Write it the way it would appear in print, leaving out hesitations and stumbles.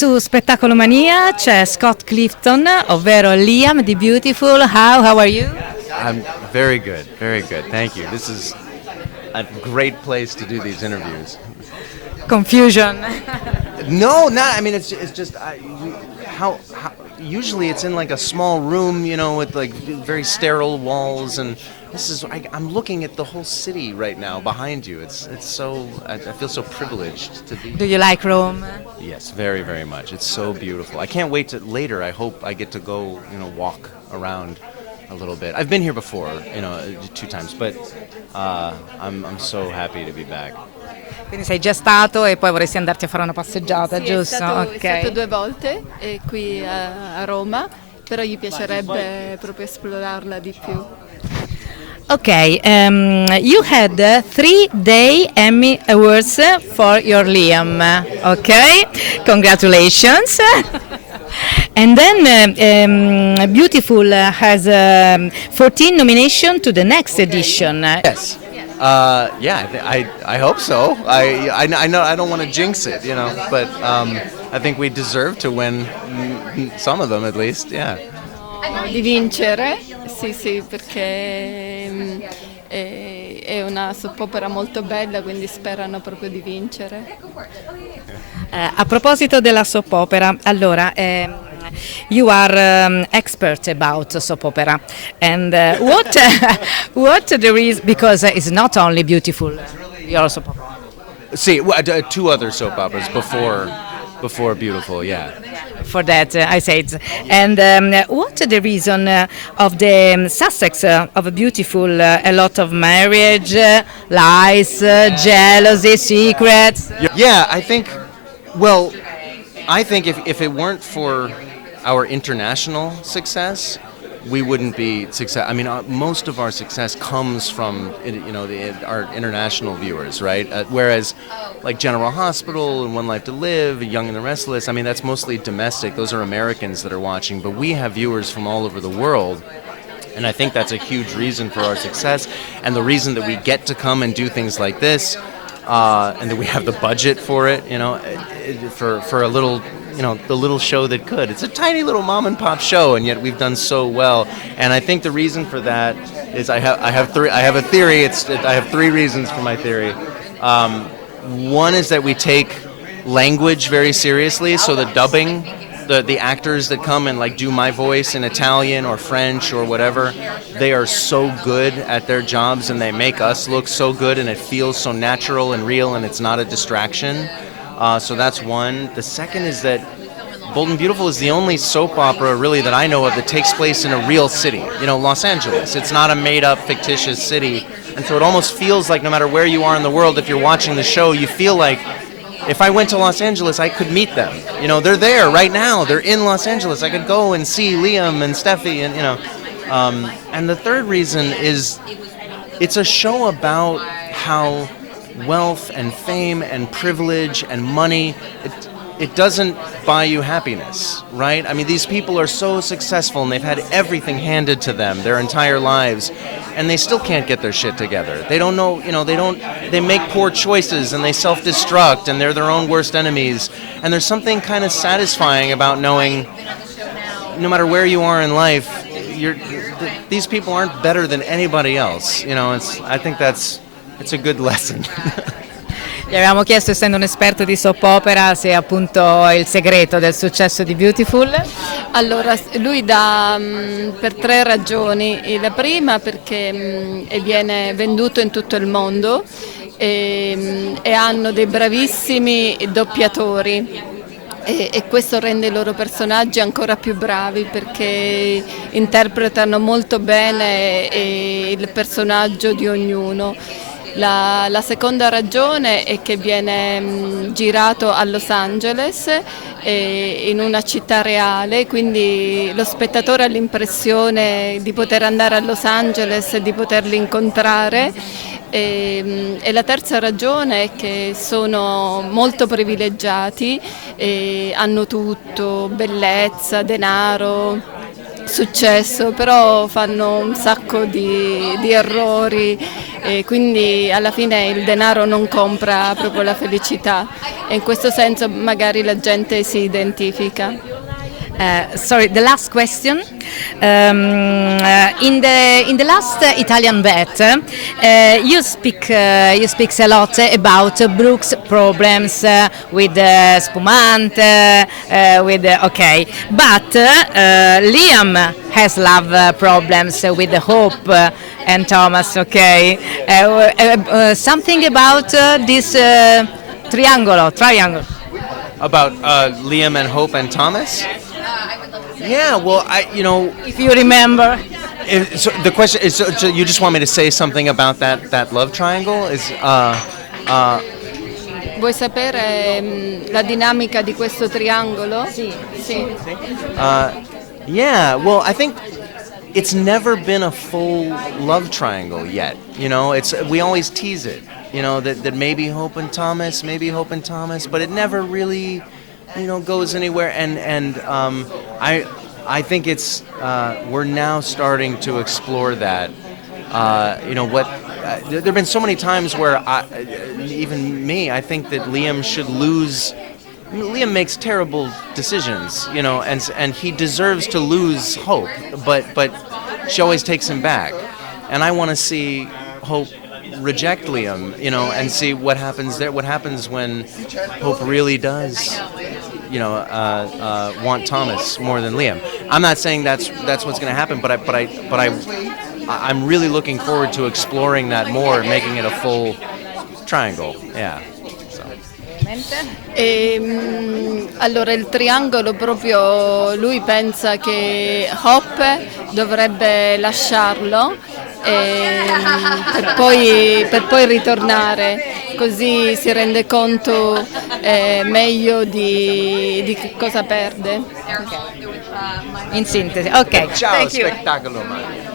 Su Spettacolomania c'è Scott Clifton, ovvero Liam the Beautiful. How are you? I'm very good, thank you. This is a great place to do these interviews. Confusion. No, not. I mean, it's just how usually it's in like a small room, with like very sterile walls, and this is. I'm looking at the whole city right now behind you. It's so. I feel so privileged to be. Do you like Rome? Yes, very, very much. It's so beautiful. I can't wait to later. I hope I get to go, walk around a little bit. I've been here before, 2 times, but I'm so happy to be back. Quindi sei già stato e poi vorresti andarti a fare una passeggiata, Sì, giusto? è stato 2 volte qui a Roma, però gli piacerebbe proprio esplorarla di più. Okay, you had 3-day Emmy Awards for your Liam, okay? Congratulations. And then Beautiful has 14 nominations to the next edition. Yes. I hope so. I know I don't want to jinx it, but I think we deserve to win some of them at least. Yeah. Di vincere, sì, perché è una soap opera molto bella, quindi sperano proprio di vincere. A proposito della soap opera, allora, you are expert about soap opera, and what there is, because it's not only Beautiful, your soap opera. See, 2 other soap operas before Beautiful, yeah. For that, I said. And what the reason of the success of Beautiful? A lot of marriage, lies, jealousy, secrets. Yeah, I think if it weren't for our international success, we wouldn't be success. I mean, most of our success comes from our international viewers, right? Whereas, like General Hospital and One Life to Live, Young and the Restless, I mean, that's mostly domestic. Those are Americans that are watching, but we have viewers from all over the world. And I think that's a huge reason for our success, and the reason that we get to come and do things like this, and that we have the budget for it, for a little, the little show that could. It's a tiny little mom and pop show, and yet we've done so well. And I think the reason for that is I have a theory. I have 3 reasons for my theory. One is that we take language very seriously, so the dubbing, the actors that come and like do my voice in Italian or French or whatever, they are so good at their jobs, and they make us look so good, and it feels so natural and real, and it's not a distraction. So that's one. The second is that Bold and Beautiful is the only soap opera really that I know of that takes place in a real city, Los Angeles. It's not a made-up fictitious city, and so it almost feels like no matter where you are in the world, if you're watching the show, you feel like if I went to Los Angeles, I could meet them. They're there right now. They're in Los Angeles. I could go and see Liam and Steffi, and and the third reason is it's a show about how wealth and fame and privilege and money, it doesn't buy you happiness, right? I mean, these people are so successful, and they've had everything handed to them their entire lives, and they still can't get their shit together. They don't know, they make poor choices, and they self-destruct, and they're their own worst enemies. And there's something kind of satisfying about knowing no matter where you are in life, these people aren't better than anybody else. I think it's a good lesson. Gli avevamo chiesto, essendo un esperto di soap opera, se appunto è il segreto del successo di Beautiful. Allora, lui dà per 3 ragioni. La prima perché viene venduto in tutto il mondo e hanno dei bravissimi doppiatori. E questo rende i loro personaggi ancora più bravi, perché interpretano molto bene il personaggio di ognuno. La seconda ragione è che viene girato a Los Angeles, in una città reale, quindi lo spettatore ha l'impressione di poter andare a Los Angeles e di poterli incontrare. E la terza ragione è che sono molto privilegiati, hanno tutto, bellezza, denaro, successo, però fanno un sacco di errori e quindi alla fine il denaro non compra proprio la felicità e in questo senso magari la gente si identifica. Sorry, the last question. In the last Italian bet, you speak a lot about Brooks' problems with spumante, okay, but Liam has love problems with Hope and Thomas. Okay, something about this triangle. About Liam and Hope and Thomas. Yeah, well, If you remember. So the question is, so you just want me to say something about that love triangle? Vuoi sapere la dinamica di questo triangolo? Sì. Yeah, well, I think it's never been a full love triangle yet. We always tease it. That maybe Hope and Thomas, but it never really, goes anywhere. And I think it's we're now starting to explore that. There have been so many times where even me, I think that Liam should lose. Liam makes terrible decisions, and he deserves to lose Hope, but she always takes him back, and I want to see Hope reject Liam, and see what happens there. What happens when Hope really does, want Thomas more than Liam. I'm not saying that's what's going to happen, but I'm really looking forward to exploring that more, making it a full triangle. Yeah. Allora il triangolo proprio lui pensa che Hoppe dovrebbe lasciarlo per poi ritornare, così si rende conto meglio di che cosa perde. In sintesi, ok. Ciao, spettacolo.